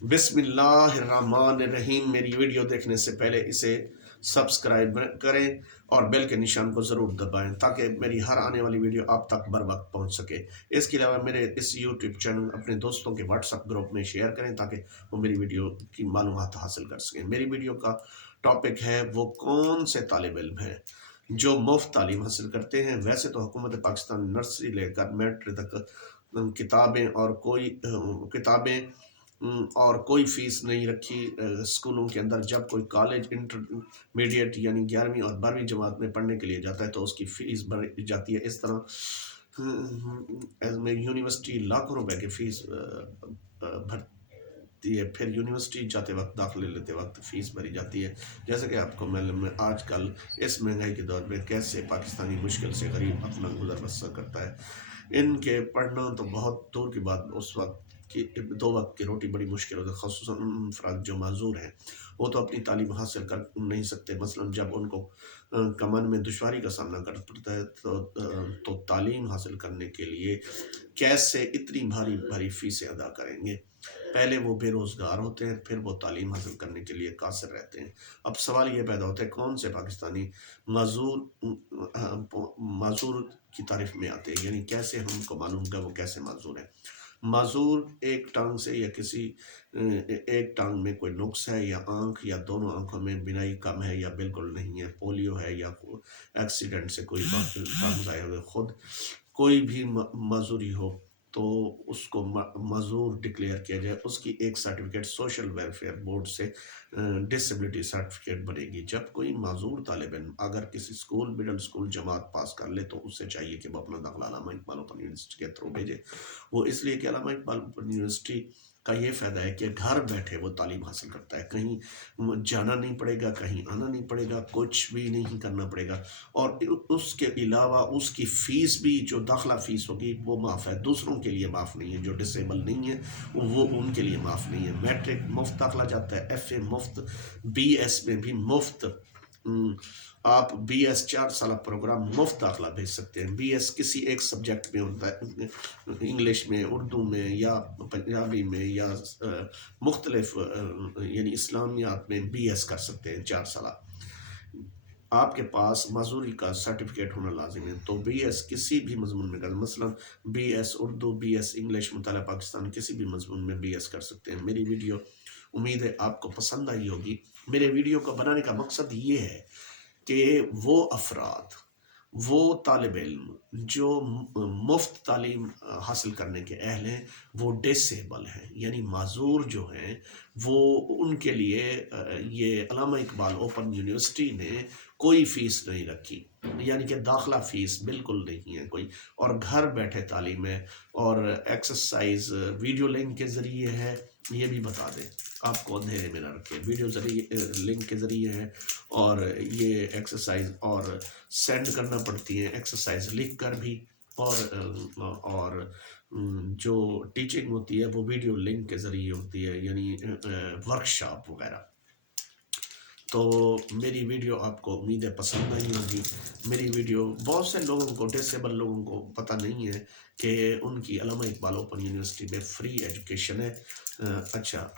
बिस्मिल्लाहिर्रहमानिर्रहीम। मेरी वीडियो देखने से पहले इसे सब्सक्राइब करें और बेल के निशान को ज़रूर दबाएं ताकि मेरी हर आने वाली वीडियो आप तक बर वक्त पहुँच सके। इसके अलावा मेरे इस यूट्यूब चैनल अपने दोस्तों के व्हाट्सएप ग्रुप में शेयर करें ताकि वो मेरी वीडियो की मालूमात हासिल कर सकें। मेरी वीडियो का टॉपिक है वो कौन से तालिब इल्म हैं जो मुफ्त तालीम हासिल करते हैं। वैसे तो हुकूमत पाकिस्तान नर्सरी लेकर मैट्रिक तक किताबें और कोई फ़ीस नहीं रखी स्कूलों के अंदर। जब कोई कॉलेज इंटरमीडिएट यानी 11वीं और 12वीं जमात में पढ़ने के लिए जाता है तो उसकी फ़ीस भरी जाती है। इस तरह में यूनिवर्सिटी लाखों रुपए की फ़ीस भरती है, फिर यूनिवर्सिटी जाते वक्त दाखिले लेते वक्त फ़ीस भरी जाती है। जैसा कि आपको मालूम है आजकल इस महंगाई के दौर में कैसे पाकिस्तानी मुश्किल से गरीब अपना गुजर बसर करता है। इनके पढ़ना तो बहुत दूर की बात, उस वक्त कि 2 वक्त की रोटी बड़ी मुश्किल होती है। ख़ुसूसन उन अफ़राद जो माज़ूर हैं, वो तो अपनी तालीम हासिल कर नहीं सकते। मसलन जब उनको कमाने में दुश्वारी का सामना करना पड़ता है तो तालीम हासिल करने के लिए कैसे इतनी भारी भारी फ़ीसें अदा करेंगे। पहले वो बेरोज़गार होते हैं, फिर वो तालीम हासिल करने के लिए कासिर रहते हैं। अब सवाल ये पैदा होता है कौन से पाकिस्तानी माज़ूर की तारीफ में आते हैं, यानी कैसे हमको मालूम होगा वो कैसे माज़ूर है। माज़ूर एक टांग से या किसी एक टांग में कोई नुक्स है या आंख या दोनों आंखों में बिनाई कम है या बिल्कुल नहीं है, पोलियो है या एक्सीडेंट से कोई टांग ज़ाया हुए, खुद कोई भी माजूरी हो तो उसको माजूर डिक्लेयर किया जाए। उसकी एक सर्टिफिकेट सोशल वेलफेयर बोर्ड से डिसेबिलिटी सर्टिफिकेट बनेगी। जब कोई माजूर तालिब इल्म अगर किसी स्कूल मिडिल स्कूल जमात पास कर ले तो उससे चाहिए कि वो अपना दाखिला अल्लामा इकबाल ओपन यूनिवर्सिटी के थ्रू भेजे। वो इसलिए कि अल्लामा इकबाल ओपन यूनिवर्सिटी का ये फ़ायदा है कि घर बैठे वो तालीम हासिल करता है, कहीं जाना नहीं पड़ेगा, कहीं आना नहीं पड़ेगा, कुछ भी नहीं करना पड़ेगा। और उसके अलावा उसकी फ़ीस भी जो दाखिला फ़ीस होगी वो माफ़ है, दूसरों के लिए माफ़ नहीं है। जो डिसेबल नहीं है वो उनके लिए माफ़ नहीं है। मैट्रिक मुफ्त दाखिला जाता है, FA मुफ्त, BS में भी मुफ्त। आप BS 4 साल प्रोग्राम मुफ्त दाखिला भेज सकते हैं। BS किसी एक सब्जेक्ट में होता है, इंग्लिश में, उर्दू में या पंजाबी में या मुख्तलिफ यानी इस्लामियात में BS कर सकते हैं 4 साल। आपके पास माजूरी का सर्टिफिकेट होना लाजिम है। तो BS किसी भी मजमून में कर, मसलन BS उर्दू, BS इंग्लिश, मुताला पाकिस्तान, किसी भी मजमून में BS कर सकते हैं। मेरी वीडियो उम्मीद है आपको पसंद आई होगी। मेरे वीडियो को बनाने का मकसद ये है कि वो अफराद, वो तालिब इल्म जो मुफ्त तालीम हासिल करने के अहल हैं, वो डिसेबल हैं यानी माजूर जो हैं, वो उनके लिए ये अल्लामा इकबाल ओपन यूनिवर्सिटी ने कोई फ़ीस नहीं रखी, यानी कि दाखिला फ़ीस बिल्कुल नहीं है कोई, और घर बैठे तालीम है। और एक्सरसाइज वीडियो लिंक के ज़रिए है, ये भी बता दें आपको अंधेरे में न रखें, वीडियो लिंक के ज़रिए है। और ये एक्सरसाइज और सेंड करना पड़ती है, एक्सरसाइज लिख कर भी, और जो टीचिंग होती है वो वीडियो लिंक के ज़रिए होती है, यानी वर्कशॉप वगैरह। तो मेरी वीडियो आपको उम्मीद है पसंद आई होगी। मेरी वीडियो बहुत से लोगों को, डिसेबल लोगों को पता नहीं है कि उनकी अल्लामा इकबाल ओपन यूनिवर्सिटी में फ्री एजुकेशन है। अच्छा,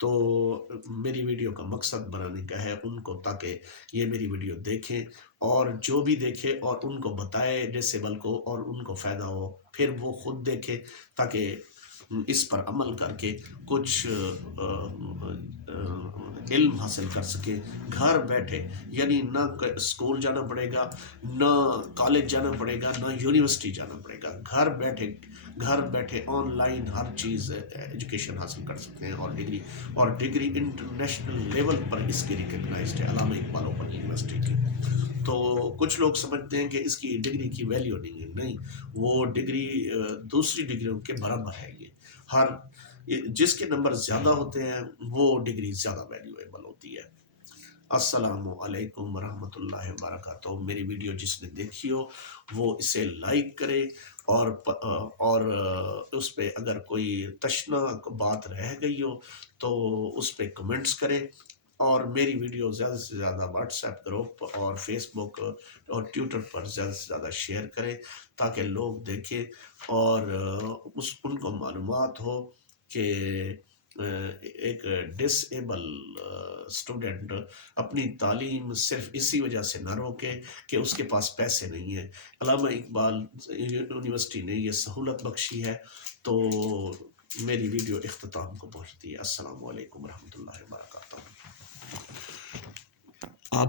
तो मेरी वीडियो का मकसद बनाने का है उनको, ताकि ये मेरी वीडियो देखें और जो भी देखे और उनको बताए डिसेबल को और उनको फ़ायदा हो, फिर वो ख़ुद देखे ताकि इस पर अमल करके कुछ इल्म हासिल कर सके घर बैठे। यानी ना स्कूल जाना पड़ेगा, ना कॉलेज जाना पड़ेगा, ना यूनिवर्सिटी जाना पड़ेगा। घर बैठे ऑनलाइन हर चीज़ एजुकेशन हासिल कर सकते हैं। और डिग्री इंटरनेशनल लेवल पर इसकी रिकगनाइज्ड है अल्लामा इकबाल ओपन यूनिवर्सिटी की। तो कुछ लोग समझते हैं कि इसकी डिग्री की वैल्यू नहीं है, नहीं, वो डिग्री दूसरी डिग्रियों के बराबर है। ये हर जिसके नंबर ज़्यादा होते हैं वो डिग्री ज़्यादा वैल्यूएबल होती है। अस्सलामु अलैकुम वरहमतुल्लाहि वबरकातुहू। मेरी वीडियो जिसने देखी हो वो इसे लाइक करे और उस पर अगर कोई तशनाक बात रह गई हो तो उस पर कमेंट्स करे। और मेरी वीडियो ज़्यादा से ज़्यादा व्हाट्सएप ग्रुप और फेसबुक और ट्विटर पर ज़्यादा से ज़्यादा शेयर करें ताकि लोग देखें और उनको मालूमात हो कि ایک ڈس ایبل اسٹوڈنٹ اپنی تعلیم صرف اسی وجہ سے نہ روکے کہ اس کے پاس پیسے نہیں ہیں. علامہ اقبال یونیورسٹی نے یہ سہولت بخشی ہے. تو میری ویڈیو اختتام کو پہنچتی ہے. السلام علیکم ورحمۃ اللہ وبرکاتہ.